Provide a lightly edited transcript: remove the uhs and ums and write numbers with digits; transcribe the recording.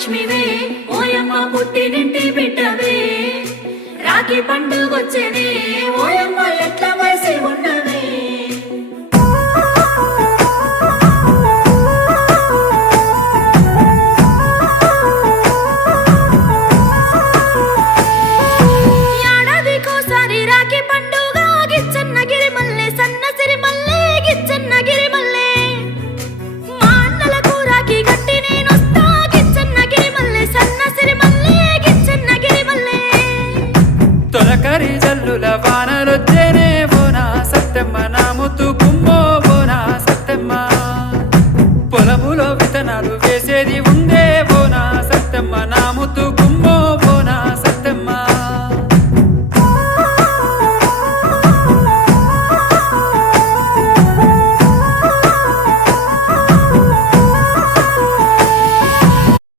లక్ష్మివే ఓయమ్మ పుట్టినింటి బిడ్డవే రాఖీ పండుగొచ్చెనే ఓయమ్మ ఎట్ల వయసి ఉన్నవే ఏడాదికోసారి రాఖీ పండుగ గిచ్చన్నగిరి మల్లె సన్నసిరి మల్లె గిచ్చన్నగిరి మల్లె మా అన్నలకు రాఖీ గట్టి నేనొస్తా గిచ్చన్నగిరి మల్లె సన్నసిరి మల్లె గిచ్చన్నగిరి మల్లె తొలకరి జల్లుల